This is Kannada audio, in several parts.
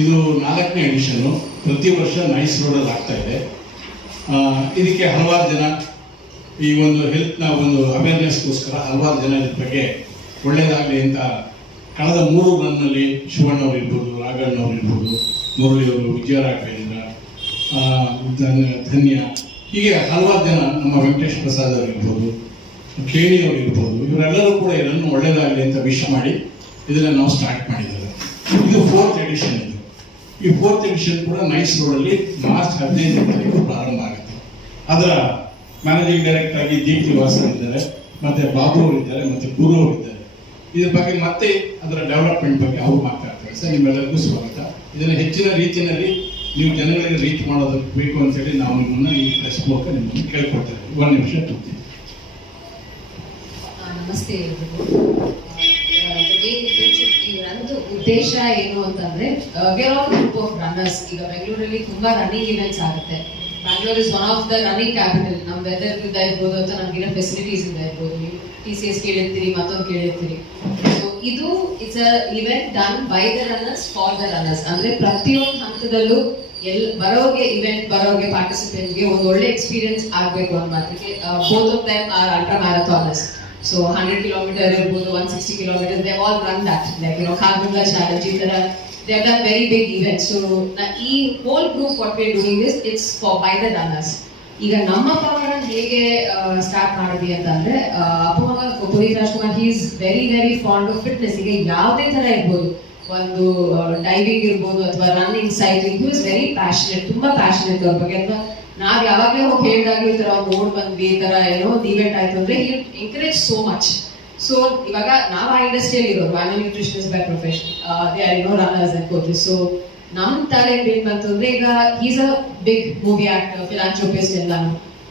ಇದು 4ನೇ ಎಡಿಷನ್ನು. ಪ್ರತಿ ವರ್ಷ ನೈಸ್ ರೋಡಲ್ಲಿ ಆಗ್ತಾ ಇದೆ. ಇದಕ್ಕೆ ಹಲವಾರು ಜನ ಈ ಒಂದು ಹೆಲ್ತ್ನ ಒಂದು ಅವೇರ್ನೆಸ್ಗೋಸ್ಕರ ಹಲವಾರು ಜನ ಇದ್ರ ಬಗ್ಗೆ ಒಳ್ಳೆಯದಾಗಲಿ ಅಂತ ಕಳೆದ 3 ರನ್ನಲ್ಲಿ ಶಿವಣ್ಣವ್ರು ಇರ್ಬೋದು, ರಾಘಣ್ಣವ್ರು ಇರ್ಬೋದು, ಮುರಳಿಯವರು, ವಿಜಯರಾಘವೇಂದ್ರ, ಧನ್ಯ, ಹೀಗೆ ಹಲವಾರು ಜನ, ನಮ್ಮ ವೆಂಕಟೇಶ್ ಪ್ರಸಾದ್ ಅವರು ಇರ್ಬೋದು, ಕೇಣಿಯವರು ಇರ್ಬೋದು, ಇವರೆಲ್ಲರೂ ಕೂಡ ಇದನ್ನು ಒಳ್ಳೆಯದಾಗಲಿ ಅಂತ ವಿಶ್ ಮಾಡಿ ಇದನ್ನು ನಾವು ಸ್ಟಾರ್ಟ್ ಮಾಡಿದ್ದೇವೆ. ಇದು 4th ಎಡಿಷನ್. ಈ 4th ಎಡಿಷನ್ ಕೂಡ ನೈಸ್ ರೋಡಲ್ಲಿ ಮಾರ್ಚ್ 15ನೇ ತಾರೀಕು ಪ್ರಾರಂಭ ಆಗುತ್ತೆ. ಅದರ ಮ್ಯಾನೇಜಿಂಗ್ ಡೈರೆಕ್ಟರ್ ಆಗಿ ದೀಪ್ತಿ ವಾಸನ್ ಇದ್ದಾರೆ, ಮತ್ತೆ ಬಾಬು ಅವರು ಇದ್ದಾರೆ, ಮತ್ತೆ ಗುರು ಅವರು ಇದ್ದಾರೆ. ಇದ್ರ ಬಗ್ಗೆ ಮತ್ತೆ ಅದರ ಡೆವಲಪ್ಮೆಂಟ್ ಬಗ್ಗೆ ಅವರು ಮಾತಾಡ್ತಾರೆ. ಸರ್, ನಿಮ್ಮೆಲ್ಲರಿಗೂ ಸ್ವಾಗತ. ಇದನ್ನು ಹೆಚ್ಚಿನ ರೀತಿಯಲ್ಲಿ ನೀವು ಜನಗಳಿಗೆ ರೀಚ್ ಮಾಡೋದಕ್ಕೆ ಬೇಕು ಅಂತೇಳಿ ನಾವು ನಿಮ್ಮನ್ನು ಈ ಪ್ರೆಸ್ ಮೂಲಕ ನಿಮ್ಮನ್ನು ಕೇಳ್ಕೊಳ್ತೇವೆ. 1 ನಿಮಿಷ ಕೂತಿ. ನಮಸ್ತೆ ಎಲ್ರಿಗೂ. ನಂದು ಉದ್ದೇಶ ಏನು ಅಂತಂದ್ರೆ, ಗ್ರೂಪ್ ಆಫ್ ರನ್ನರ್ಸ್. ಈಗ ಬೆಂಗಳೂರಲ್ಲಿ ತುಂಬಾ ರನ್ನಿಂಗ್ ಇವೆಂಟ್ಸ್ ಆಗುತ್ತೆ. Bangalore is one of the running capital. ನಮ್ಮ ವೆದರ್ ಇಂದ ಇರ್ಬೋದು ಅಥವಾ ನಮ್ಗಿರೋ ಫೆಸಿಲಿಟೀಸ್ ಇಂದ ಇರ್ಬೋದು. ನೀವು TCS ಕೇಳಿರ್ತೀರಿ, ಮತ್ತೊಂದು ಕೇಳಿರ್ತೀರಿ. ಸೊ ಇದು it's a event done by the runners for the runners. ಅಂದ್ರೆ ಪ್ರತಿಯೊಂದು ಹಂತದಲ್ಲೂ ಬರೋಗೆ ಪಾರ್ಟಿಸಿಪೆಂಟ್ಗೆ ಒಂದು ಒಳ್ಳೆ ಎಕ್ಸ್ಪೀರಿಯನ್ಸ್ ಆಗಬೇಕು ಅನ್ನೋ ಮಾತಿಗೆ. Both of them are ultra marathoners. So 100 kilometers ಇರ್ಬೋದು, 160 kilometers, they all run that, like Kharbala challenge, they have done very big events. So ಈ whole group what we are doing is it's for by the runners. ಈಗ ನಮ್ಮ ಪವನ ಹೇಗೆ ಸ್ಟಾರ್ಟ್ ಮಾಡಿದ್ವಿ ಅಂತಂದ್ರೆ, ಅಪ್ಪಮಗ Puneeth Rajkumar, he is very very fond of fitness. ಈಗ ಯಾವುದೇ ತರ ಇರ್ಬೋದು, ಒಂದು ಡೈವಿಂಗ್ ಇರ್ಬೋದು ಅಥವಾ running, cycling, he is very passionate, ತುಂಬಾ ಪ್ಯಾಷನೇಟ್ ಅವ್ರ ಬಗ್ಗೆ. ಅಂತ ನಾವ್ ಯಾವಾಗಲೇ ಹೋಗಿ ಹೇಳಿದಾಗ್ಲೂ ಈ ತರ ನೋಡ್ ಬಂದ್ವಿ, ಈ ತರ ಏನೋ ಒಂದು ಇವೆಂಟ್ ಆಯ್ತು ಅಂದ್ರೆ he encourage so much. So ಇವಾಗ ನಾವು ಆ ಇಂಡಸ್ಟ್ರಿಯಲ್ಲಿ ಇರೋರು, I am nutritionist by profession, they are runners and coaches. So ನಮ್ ತಲೆಯಲ್ಲಿ ಏನ್ ಬಂತಂದ್ರೆ, ಈಗ is a big movie actor, philanthropist ಎಲ್ಲಾನು.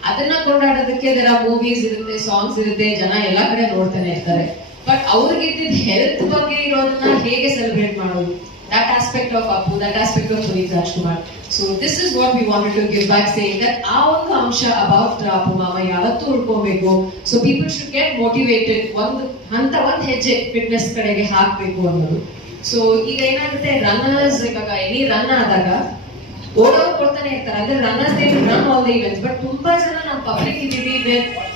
ಅದನ್ನ ಕೊಂಡಾಡೋದಕ್ಕೆ ಅದರ ಮೂವೀಸ್ ಇರುತ್ತೆ, ಸಾಂಗ್ಸ್ ಇರುತ್ತೆ, ಜನ ಎಲ್ಲಾ ಕಡೆ ನೋಡ್ತಾನೆ ಇರ್ತಾರೆ. ಬಟ್ ಅವ್ರಿಗಿದ್ದ ಹೆಲ್ತ್ ಬಗ್ಗೆ ಇರೋದನ್ನ ಹೇಗೆ ಸೆಲೆಬ್ರೇಟ್ ಮಾಡೋದು, that aspect of Appu, that aspect of Puneet Rajkumar. So this is what we wanted to give back, saying that ಆ ಒಂದು ಅಂಶ about Appu Mama ಯಾವತ್ತೂ ಉಳ್ಕೊಬೇಕು. So people should get motivated, ಒಂದು ಹೆಜ್ಜೆ ಫಿಟ್ನೆಸ್ ಕಡೆಗೆ ಹಾಕಬೇಕು ಅನ್ನೋದು. ಸೊ ಈಗ ಏನಾಗುತ್ತೆ, ರನ್ನರ್ಸ್ ಇವಾಗ ಎನಿ ರನ್ ಆದಾಗ ಓಡೋರು ಕೊಡ್ತಾನೆ ಇರ್ತಾರೆ. ಅಂದ್ರೆ runners they run all the events. But ತುಂಬಾ ಜನ ನಾವು ಪಬ್ಲಿಕ್ ಇದೀವಿ,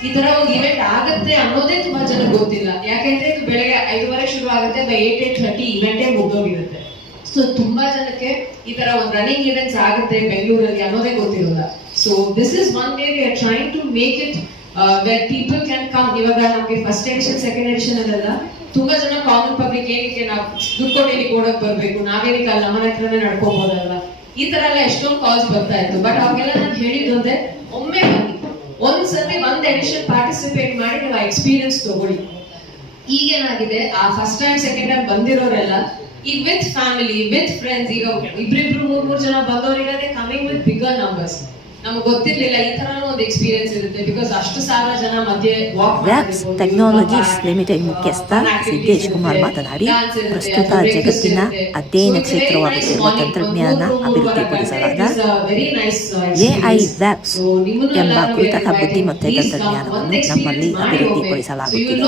ಈ ತರ ಒಂದು ಇವೆಂಟ್ ಆಗುತ್ತೆ ಅನ್ನೋದೇ ತುಂಬಾ ಜನ ಗೊತ್ತಿಲ್ಲ. ಯಾಕೆಂದ್ರೆ ಇದು ಬೆಳಗ್ಗೆ 5:30 ಶುರು ಆಗುತ್ತೆ, ಬೈ 8:30 ಇವೆಂಟೇ ಮುಗ್ದೋಗಿರುತ್ತೆ. ಸೊ ತುಂಬಾ ಜನಕ್ಕೆ ಈ ತರ ಒಂದು ರನ್ನಿಂಗ್ ಇವೆಂಟ್ಸ್ ಆಗುತ್ತೆ ಬೆಂಗಳೂರಲ್ಲಿ ಅನ್ನೋದೇ ಗೊತ್ತಿರೋಲ್ಲ. So this is one way we are trying to make it where people can come. ಇವಾಗ ನಮ್ಗೆ ಫಸ್ಟ್ ಎಡಿಷನ್, ಸೆಕೆಂಡ್ ಎಡಿಷನ್ ಅಲ್ಲೆಲ್ಲ ತುಂಬಾ ಜನ ಕಾಮನ್ ಪಬ್ಲಿಕ್ ಏನಕ್ಕೆ ನಾವು ದುಡ್ಡು ಕೊಟ್ಟು ಓಡಕ್ ಬರ್ಬೇಕು, ನಾವೇನಕ್ಕೆ ಅಲ್ಲಿ ನಮ್ಮ ಹತ್ರನೇ ನಡ್ಕೋಬಹುದಲ್ವಾ, ಈ ತರ ಎಲ್ಲ ಎಷ್ಟೊಂದು ಕಾಲ್ಸ್ ಬರ್ತಾ ಇತ್ತು. ಬಟ್ ಅವಾಗೆಲ್ಲ ನಾನು ಹೇಳಿದ್ದು ಅಂದ್ರೆ, ಒಮ್ಮೆ ಬನ್ನಿ, ಒಂದ್ಸತಿ ಒಂದ್ ಎಡಿಷನ್ ಪಾರ್ಟಿಸಿಪೇಟ್ ಮಾಡಿ ನೀವು ಆ ಎಕ್ಸ್ಪೀರಿಯನ್ಸ್ ತಗೊಳ್ಳಿ. ಈಗೇನಾಗಿದೆ, ಆ ಫಸ್ಟ್ ಟೈಮ್ ಸೆಕೆಂಡ್ ಟೈಮ್ ಬಂದಿರೋರೆಲ್ಲ ಈಗ ವಿತ್ ಫ್ಯಾಮಿಲಿ, ವಿತ್ ಫ್ರೆಂಡ್ಸ್, ಈಗ 2-3 ಜನ ಬಂದವರಿಗೆ ಕಮಿಂಗ್ ವಿತ್ ಬಿಗರ್ ನಂಬರ್ಸ್. ನಮ್ಗೆ ಗೊತ್ತಿರ್ಲಿಲ್ಲ ಈ ತರನೂ ಒಂದು ಎಕ್ಸ್ಪೀರಿಯನ್ಸ್ ಇರುತ್ತೆ. ಬಿಕಾಸ್ ಅಷ್ಟು ಸಾವಿರ ಜನ ಮಧ್ಯೆ ವ್ಯಾಕ್ಸ್ ಟೆಕ್ನಾಲಜೀಸ್ ಲಿಮಿಟೆಡ್ ಮುಖ್ಯಸ್ಥ ಸಿದ್ದೇಶ್ ಕುಮಾರ್ ಮಾತನಾಡಿ, ಪ್ರಸ್ತುತ ಜಗತ್ತಿನ ಅಧ್ಯಯನ ಕ್ಷೇತ್ರವಾಗಿರುವ ತಂತ್ರಜ್ಞಾನ ಅಭಿವೃದ್ಧಿಪಡಿಸಲಾದ AI ವ್ಯಾಕ್ಸ್ ಎಂಬ ಕೃತಕ ಬುದ್ಧಿಮತ್ತೆ ತಂತ್ರಜ್ಞಾನವನ್ನು ನಮ್ಮಲ್ಲಿ ಅಭಿವೃದ್ಧಿಪಡಿಸಲಾಗುತ್ತಿದೆ.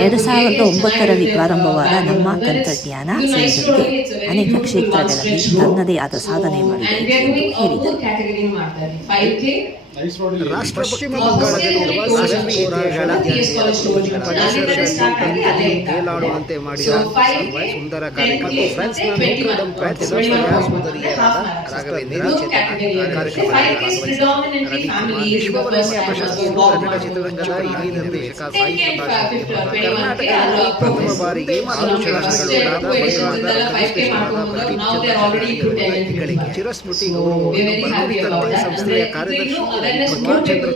2009ರಲ್ಲಿ ಪ್ರಾರಂಭವಾದ ನಮ್ಮ ತಂತ್ರಜ್ಞಾನ ಸೇರಿದಂತೆ ಅನೇಕ ಕ್ಷೇತ್ರಗಳಲ್ಲಿ ತನ್ನದೇ ಆದ ಸಾಧನೆ ಮಾಡಿದೆ ಎಂದು ಹೇಳಿದರು. ಪಶ್ಚಿಮ ಬಂಗಾಳದಲ್ಲಿರುವ ಸರಸ್ವತಿ ತೇಲಾಡುವಂತೆ ಮಾಡಿದ ಸುಂದರ ಕಾರ್ಯಕ್ರಮ ಫ್ರಾನ್ಸ್ನ ನೋಟ್ರಡಮ್ ಸುಂದರಿಯರಾದ ರಾಘವೇಂದ್ರ ವಿಶ್ವವರಣ್ಯ ಪ್ರಶಸ್ತಿಯನ್ನು ಕನ್ನಡ ಚಿತ್ರರಂಗದ ಹಿರಿಯ ನಿರ್ದೇಶಕ ಸಾಯಿ ಕರ್ನಾಟಕದಲ್ಲಿ ಪ್ರಥಮ ಬಾರಿಗೆ ಆಲೋಚನೆಗಳೊಳಗಾದ ಬಂಗಾಳದ ಚಿರಸ್ಮೃತಿ ಗೌರವವನ್ನು ಸಂಸ್ಥೆಯ ಕಾರ್ಯದರ್ಶಿ ಚಂದ್ರ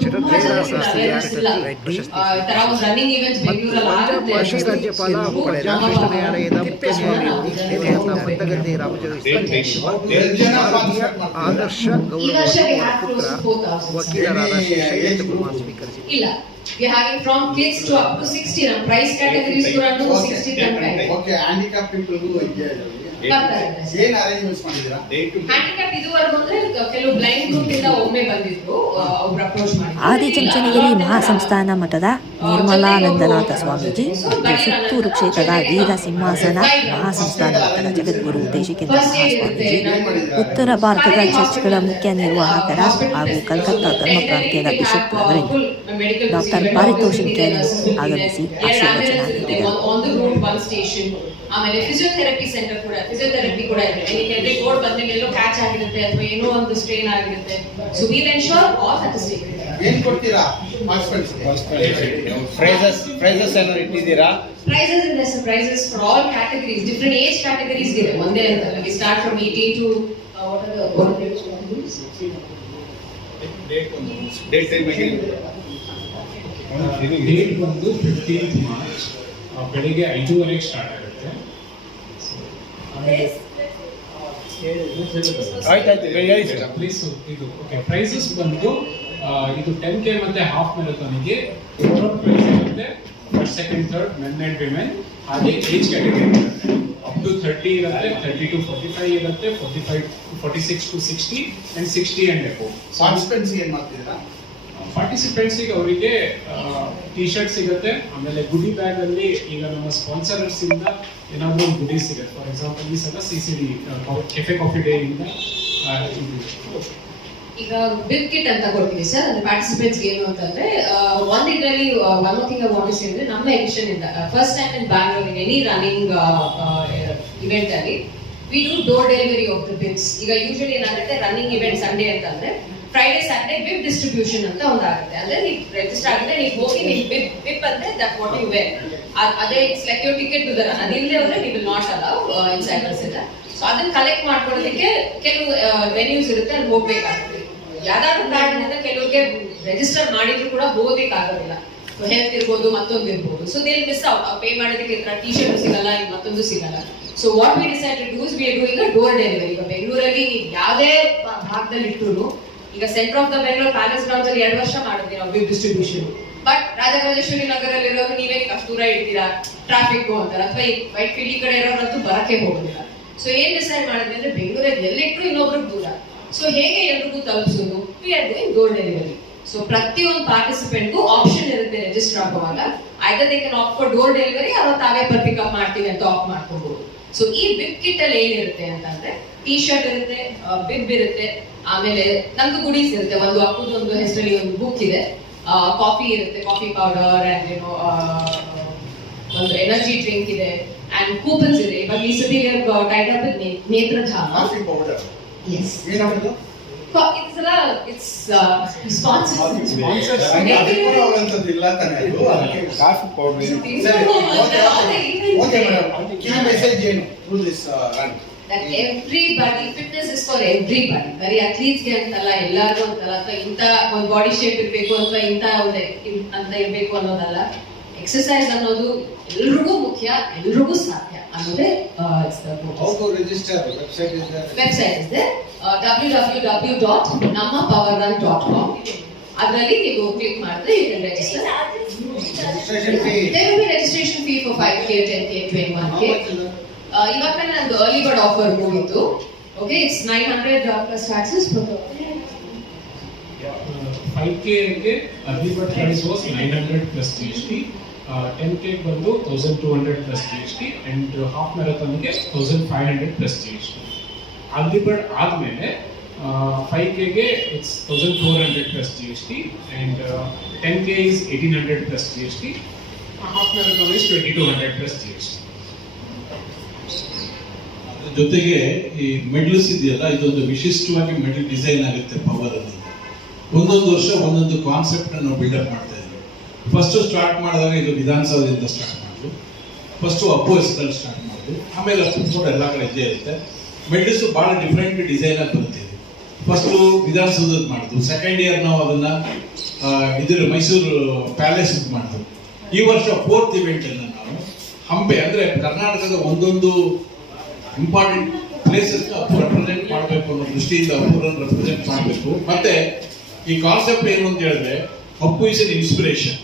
ಭಾಷೆ ರಾಜ್ಯಪಾಲ ಹುಬ್ಬಳ್ಳಿ ರಾಮಕೃಷ್ಣ ನ್ಯಾಯಾಲಯದ ಮುಖ್ಯ ನ್ಯಾಯಮೂರ್ತಿ ಮಂದಗದ್ದೆ ಭಾರತೀಯ ಆದರ್ಶ ಗೌರವ ಪುತ್ರ ವಕೀಲರಾದ ಶ್ರೀ ಶೈಲೇಂದ್ರ ಕುಮಾರ್ ಸ್ವೀಕರಿಸಿದರು. We are having from kids to up to 60. Now price categories ಕೂಡ 60 ತನಕ ಇದೆ. ಓಕೆ ಹ್ಯಾಂಡಿಕ್ಯಾಪ್ ಪೀಪಲ್ಗೂ ಇದೆ ಬರ್ತಾರೆ. ಏನು ಅರೇಂಜ್ಮೆಂಟ್ಸ್ ಮಾಡಿದ್ದೀರಾ? ಹ್ಯಾಂಡಿಕ್ಯಾಪ್ ಇದುವರೆಗೂ ಅಂದ್ರೆ ಕೆಲವು ಬ್ಲೈಂಡ್ ಗ್ರೂಪ್ ಇಂದ ಒಮ್ಮೆ ಬಂದಿದ್ರು, ಒಬ್ರು ಅಪ್ರೋಚ್ ಮಾಡಿದ್ರು. ಆದಿಚುಂಚನಗಿರಿ ಮಹಾಸಂಸ್ಥಾನ ಮಠದ ನಿರ್ಮಲಾನಂದನಾಥ ಸ್ವಾಮೀಜಿ ಮತ್ತು ಸುತ್ತೂರು ಕ್ಷೇತ್ರದ ವೀರ ಸಿಂಹಾಸನ ಮಹಾಸಂಸ್ಥಾನ ಮಠದ ಜಗದ್ಗುರು ದೇಶಿಕೇಂದ್ರ ಮಹಾಸ್ವಾಮೀಜಿ, ಉತ್ತರ ಭಾರತದ ಚರ್ಚ್ಗಳ ಮುಖ್ಯ ನಿರ್ವಾಹಕರ ಹಾಗೂ ಕಲ್ಕತ್ತಾ ಧರ್ಮ ಪ್ರಾಂತ್ಯದ ಬಿಷಪ್ ರೆವರೆಂಡ್ ಡಾಕ್ಟರ್ ಪಾರಿತೋಷಿಕ್ ಆಗಮಿಸಿ ಆಶೀರ್ವಚನ ನೀಡಿದರು. ಆಮೇಲೆ ಫಿಸಿಯೋಥೆರಪಿ ಸೆಂಟರ್ ಕೂಡ, ಫಿಸಿಯೋಥೆರಪಿ ಕೂಡ ಇದೆ. ಏನಕ್ಕೆ ಬೋರ್ಡ್ ಬಂದಾಗ ಎಲ್ಲೋ ಕ್ಯಾಚ್ ಆಗಿರುತ್ತೆ ಅಥವಾ ಏನೋ ಒಂದು ಸ್ಟ್ರೈನ್ ಆಗಿರುತ್ತೆ. So we will ensure all that is taken. ಏನು ಕೊಡ್ತೀರಾ ಪ್ರೈಸಸ್ ಏನಾದ್ರು ಇಟ್ಟಿದ್ದೀರಾ? Prizes in this, prizes for all categories, different age categories ಇದೆ. ಒಂದೇ ಅಂತಲ್ಲ. We start from 18 to what are the date time date ಬಂದು 15th ಮಾರ್ಚ್ ಬೆಳಿಗ್ಗೆ 5:30 ಸ್ಟಾರ್ಟ್ ಆಗುತ್ತೆ. ಆಯ್ತಾಯ್ತು ಹೇಳಿ ಸರ್. ಪ್ಲೀಸ್ ಇದು ಓಕೆ. ಪ್ರೈಸಸ್ ಬಂದು ಇದು 10K ಮತ್ತೆ ಹಾಫ್ ಮ್ಯಾರಥಾನಿಗೆ ಪ್ರೈಸ್ ಇರುತ್ತೆ. First second third men and women. ಹಾಗೆ ಏಜ್ ಕ್ಯಾಟಗರಿ ಇರುತ್ತೆ. ಅಪ್ ಟು 30 ಇರುತ್ತೆ, 30 to 45 ಇರುತ್ತೆ, 46 to 60 and 60 and above. Participants ಏನು ಮಾಡ್ತಿದ್ದೀರಾ? ಪಾರ್ಟಿಸಿಪೆಂಟ್ಸಿಗೆ ಅವರಿಗೆ ಟಿ ಶರ್ಟ್ ಸಿಗುತ್ತೆ. ಆಮೇಲೆ ಗುಡಿ ಬ್ಯಾಗ್ ಅಲ್ಲಿ ಈಗ ನಮ್ಮ ಸ್ಪಾನ್ಸರ್ಸ್ ಇಂದ ಏನಾದರೂ ಗುಡಿ ಸಿಗುತ್ತೆ. ಫಾರ್ ಎಕ್ಸಾಂಪಲ್ ಈ ಸಲ CCD ಕೆಫೆ ಕಾಫಿ ಡೇ ಇಂದ ಈಗ ಬಿಗ್ ಕಿಟ್ ಅಂತ ಕೊಡ್ತೀವಿ ಸರ್. ಅಂದ್ರೆ ಪಾರ್ಟಿಸಿಪೆಂಟ್ಸ್ ಏನು ಅಂತಂದ್ರೆ ಒಂದ್ ಇದರಲ್ಲಿ one thing I want to say ಅಂದ್ರೆ ನಮ್ಮ ಎಡಿಷನ್ ಇಂದ first time in Bangalore in any running event ಅಲ್ಲಿ we do door delivery of the bibs. ಈಗ ಯೂಶಲಿ ಏನಾಗುತ್ತೆ ರನ್ನಿಂಗ್ ಇವೆಂಟ್ ಸಂಡೇ ಅಂತಂದ್ರೆ ಫ್ರೈಡೆ ಸ್ಯಾಟರ್ಡೆ ಬಿಬ್ ಡಿಸ್ಟ್ರಿಬ್ಯೂಷನ್ ಅಂತ ಒಂದಾಗುತ್ತೆ. ಅಂದ್ರೆ ನೀವು ರಿಜಿಸ್ಟರ್ ಆಗಿದೆ, ನೀವು ಹೋಗಿ ನೀವು ಬಿಬ್ ಅಂದ್ರೆ ದಟ್ ವಾಟ್ ಯು ವೇರ್, ಅದೇ it's like your ticket to the run. ಅದಿಲ್ಲದೆ ಹೋದ್ರೆ ನೀವು will not allow inside bus ಇದೆ. ಸೊ ಅದನ್ನ ಕಲೆಕ್ಟ್ ಮಾಡ್ಕೊಳ್ಳೋದಕ್ಕೆ ಕೆಲವು ವೆನ್ಯೂಸ್ ಇರುತ್ತೆ, ಅಲ್ಲಿ ಹೋಗ್ಬೇಕಾಗುತ್ತೆ. ಯಾವ್ದಾದ್ರು ಕಾರಣದಿಂದ ಕೆಲವ್ರಿಗೆ ರಿಜಿಸ್ಟರ್ ಮಾಡಿದ್ರು ಕೂಡ ಹೋಗೋದಕ್ಕಾಗೋದಿಲ್ಲ. ಸೊ ಹೆಲ್ತ್ ಇರ್ಬೋದು, ಮತ್ತೊಂದು ಇರ್ಬೋದು. So they miss out. Pay ಮಾಡೋದಕ್ಕೆ ಟಿ ಶರ್ಟ್ ಸಿಗಲ್ಲ, ಮತ್ತೊಂದು ಸಿಗಲ್ಲ. So what we decide to do is we are doing a door delivery. ಈಗ ಬೆಂಗಳೂರಲ್ಲಿ ಯಾವುದೇ ಭಾಗದಲ್ಲಿ ಇಟ್ಟರು, ಈಗ centre of the Bengaluru palace grounds ಅಲ್ಲಿ 2 ವರ್ಷ ಮಾಡಿದ್ವಿ ನಾವು ಬಿಬ್ ಡಿಸ್ಟ್ರಿಬ್ಯೂಷನ್. ಬಟ್ ರಾಜರಾಜೇಶ್ವರಿ ನಗರಲ್ಲಿ ಇರೋರು ನೀವೇ ಅಷ್ಟು ದೂರ ಇಡ್ತೀರಾ, ಟ್ರಾಫಿಕ್ ಅಂತಾರೆ, ಅಥವಾ ಈ ವೈಟ್ ಫೀಲ್ಡ್ ಈ ಕಡೆ ಇರೋರಂತೂ ಬರಕ್ಕೆ ಹೋಗೋದಿಲ್ಲ. ಸೊ ಏನ್ ಡಿಸೈಡ್ ಮಾಡಿದ್ವಿ ಅಂದ್ರೆ ಬೆಂಗಳೂರಲ್ಲಿ ಎಲ್ಲಿಟ್ರು ಇನ್ನೊಬ್ರಿಗೆ ದೂರ. ಸೊ ಹೇಗೆ ಎಲ್ರಿಗೂ ತಲುಪಿಸೋದು? We are doing door delivery. So ಪ್ರತಿಯೊಂದು ಪಾರ್ಟಿಸಿಪೆಂಟ್ಗೂ ಆಪ್ಷನ್ ಇರುತ್ತೆ ರಿಜಿಸ್ಟರ್ ಆಗುವಾಗ. Either they can opt for door delivery ಅಥವಾ ತಾವೇ ಪಿಕಪ್ ಮಾಡ್ತೀವಿ ಅಂತ ಆಪ್ಟ್ ಮಾಡ್ಕೋಬಹುದು. ಸೊ ಈ ಬಿಬ್ ಕಿಟ್ ಅಲ್ಲಿ ಏನಿರುತ್ತೆ ಅಂತಂದ್ರೆ ಟಿ ಶರ್ಟ್ ಇರುತ್ತೆ, ಬಿಬ್ ಇರುತ್ತೆ, ಆಮೇಲೆ ನಮ್ದು ಗುಡೀಸ್ ಇರುತ್ತೆ. ಒಂದು ಅಪ್ಪುದು ಒಂದು ಹೆಸರಲ್ಲಿ ಒಂದು ಬುಕ್ ಇದೆ, ಕಾಫಿ ಇರುತ್ತೆ, ಕಾಫಿ ಪೌಡರ್ ಅಂಡ್ ಏನೋ ಒಂದು ಎನರ್ಜಿ ಡ್ರಿಂಕ್ ಇದೆ ಅಂಡ್ ಕೂಪನ್ಸ್ ಇದೆ. ಇವಾಗ ಈ ಸತಿ tied up Netradhama. Coffee powder Yes. ಏನಾದ್ರು It's sponsored. ಇಲ್ಲ ತಾನೆ ಅದು. ಅದಕ್ಕೆ coffee powder. Okay madam, key message ಏನು through this run? That everybody, fitness is for everybody. ಬರೀ ಅಥ್ಲೀಟ್ಸ್ ಗೆ ಅಂತಲ್ಲ, ಎಲ್ಲರಿಗೂ ಅಂತಲ್ಲ, ಅಥವಾ ಇಂಥ ಒಂದು ಬಾಡಿ ಶೇಪ್ ಇರಬೇಕು ಅಥವಾ ಇಂಥ ಒಂದು ಅಂತ ಇರಬೇಕು ಅನ್ನೋದಲ್ಲ. ಎಕ್ಸರ್ಸೈಸ್ ಅನ್ನೋದು ಎಲ್ರಿಗೂ ಮುಖ್ಯ, ಎಲ್ರಿಗೂ ಸಾಧ್ಯ ಅನ್ನೋದೇ How to register? ವೆಬ್ಸೈಟ್ ಇದೆ www.nammapowerrun.com. ಅದರಲ್ಲಿ ನೀವು ಕ್ಲಿಕ್ ಮಾಡಿದ್ರೆ you can register. Registration fee. There will be registration fee for 5K, 10K, 21K. ಇವಾಗ ನಂದು ಅರ್ಲಿ ಬರ್ಡ್ ಆಫರ್ ಮುಗಿತು. Okay, it's 900 plus taxes. 5K ಗೆ early bird price was 900 plus GST. 10K ಬಂದು 1200 ಪ್ಲಸ್ GST ಅಂಡ್ ಹಾಫ್ ಮ್ಯಾರಥಾನ್ಗೆ 1500 ಪ್ಲಸ್ GST. ಅರ್ಲಿ ಬರ್ಡ್ ಆದ್ಮೇಲೆ 5K ಗೆ it's 1400 plus GST and 10K is 1800 plus GST. Half marathon is 2200 plus GST. ಜೊತೆಗೆ ಈ ಮೆಡಲ್ಸ್ ಇದೆಯಲ್ಲ, ಇದೊಂದು ವಿಶಿಷ್ಟವಾಗಿ ಮೆಡಲ್ ಡಿಸೈನ್ ಆಗುತ್ತೆ ಪವರ್ ಅಲ್ಲಿ. ಒಂದೊಂದು ವರ್ಷ ಒಂದೊಂದು ಕಾನ್ಸೆಪ್ಟ್ ನಾವು ಬಿಲ್ಡಪ್ ಮಾಡ್ತಾ ಇದ್ದೀವಿ. ಫಸ್ಟ್ ಸ್ಟಾರ್ಟ್ ಮಾಡಿದಾಗ ಇದು ವಿಧಾನಸೌಧದಿಂದ ಸ್ಟಾರ್ಟ್ ಮಾಡಿದ್ರು. ಫಸ್ಟ್ ಅಪ್ಪು ಹೆಸರಲ್ಲಿ ಸ್ಟಾರ್ಟ್ ಮಾಡಿದ್ರು. ಆಮೇಲೆ ಅಪ್ಪು ಕೂಡ ಎಲ್ಲ ಕಡೆ ಇದ್ದೇ ಇರುತ್ತೆ. ಮೆಡಲ್ಸ್ ಬಹಳ ಡಿಫ್ರೆಂಟ್ ಡಿಸೈನ್ ಆಗಿ ಬರ್ತಿದೆ. ಫಸ್ಟ್ ವಿಧಾನಸೌಧದ ಮಾಡಿದ್ವು. ಸೆಕೆಂಡ್ ಇಯರ್ ನಾವು ಅದನ್ನ ಇದ್ರ ಮೈಸೂರು ಪ್ಯಾಲೇಸ್ ಮಾಡಿದ್ವು. ಈ ವರ್ಷ 4th ಇವೆಂಟ್ ಅನ್ನ ನಾವು ಹಂಪೆ, ಅಂದ್ರೆ ಕರ್ನಾಟಕದ ಒಂದೊಂದು ಇಂಪಾರ್ಟೆಂಟ್ ಪ್ಲೇಸಸ್ ಅಪ್ಪು ರೆಪ್ರೆಸೆಂಟ್ ಮಾಡಬೇಕು ಅನ್ನೋ ದೃಷ್ಟಿಯಿಂದ ಅಪ್ಪುರನ್ನು ರೆಪ್ರೆಸೆಂಟ್ ಮಾಡಬೇಕು. ಮತ್ತೆ ಈ ಕಾನ್ಸೆಪ್ಟ್ ಏನು ಅಂತ ಹೇಳಿದ್ರೆ ಅಪ್ಪು ಇಸ್ ಎನ್ ಇನ್ಸ್ಪಿರೇಷನ್.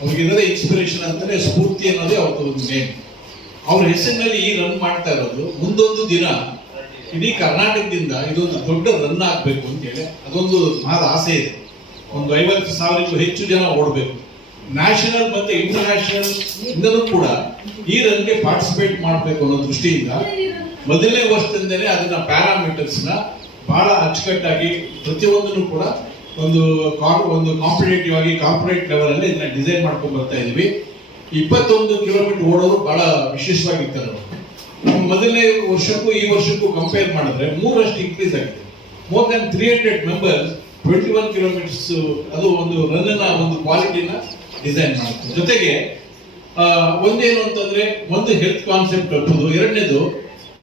ಅವ್ರಿಗಿರೋದೇ ಇನ್ಸ್ಪಿರೇಷನ್ ಅಂತಾನೆ, ಸ್ಫೂರ್ತಿ ಅನ್ನೋದೇ ಅವ್ರದ್ದು ಒಂದು ನೇಮ್. ಅವ್ರ ಹೆಸರಿನಲ್ಲಿ ಈ ರನ್ ಮಾಡ್ತಾ ಇರೋದು ಮುಂದೊಂದು ದಿನ ಇಡೀ ಕರ್ನಾಟಕದಿಂದ ಇದೊಂದು ದೊಡ್ಡ ರನ್ ಆಗ್ಬೇಕು ಅಂತ ಹೇಳಿ ಅದೊಂದು ಮಹಾ ಆಸೆ ಇದೆ. ಒಂದು 50,000ಕ್ಕೂ ಹೆಚ್ಚು ಜನ ಓಡಬೇಕು. ನ್ಯಾಷನಲ್ ಮತ್ತೆ ಇಂಟರ್ನ್ಯಾಷನಲ್ ಇಂದಲೂ ಕೂಡ ಈ ರನ್ಗೆ ಪಾರ್ಟಿಸಿಪೇಟ್ ಮಾಡಬೇಕು ಅನ್ನೋ ದೃಷ್ಟಿಯಿಂದ ಮೊದಲನೇ ವರ್ಷದಿಂದಲೇ ಅದನ್ನ ಪ್ಯಾರಾಮೀಟರ್ಸ್ ನ ಬಹಳ ಅಚ್ಚುಕಟ್ಟಾಗಿ ಪ್ರತಿಯೊಂದನ್ನು ಕೂಡ ಒಂದು ಕಾಂಪಿಟೇಟಿವ್ ಆಗಿ ಕಾರ್ಪೊರೇಟ್ ಲೆವೆಲ್ ಅಲ್ಲಿ ಇದನ್ನ ಡಿಸೈನ್ ಮಾಡ್ಕೊಂಡು ಬರ್ತಾ ಇದೀವಿ. 21 ಕಿಲೋಮೀಟರ್ ಓಡೋರು ಬಹಳ ವಿಶೇಷವಾಗಿರ್ತಾರೆ. ಮೊದಲನೇ ವರ್ಷಕ್ಕೂ ಈ ವರ್ಷಕ್ಕೂ ಕಂಪೇರ್ ಮಾಡಿದ್ರೆ 3ರಷ್ಟು ಇನ್ಕ್ರೀಸ್ ಆಗಿದೆ. ಮೋರ್ ದನ್ 300 ಮೆಂಬರ್ಸ್ 21 ಕಿಲೋಮೀಟರ್ಸ್ ಅದು ಒಂದು ರನ್ನ ಒಂದು ಕ್ವಾಲಿಟಿನ ಡಿಸೈನ್ ಮಾಡುತ್ತೆ. ಜೊತೆಗೆ ಒಂದೇನು ಅಂತಂದ್ರೆ, ಒಂದು ಹೆಲ್ತ್ ಕಾನ್ಸೆಪ್ಟ್, ಎರಡನೇದು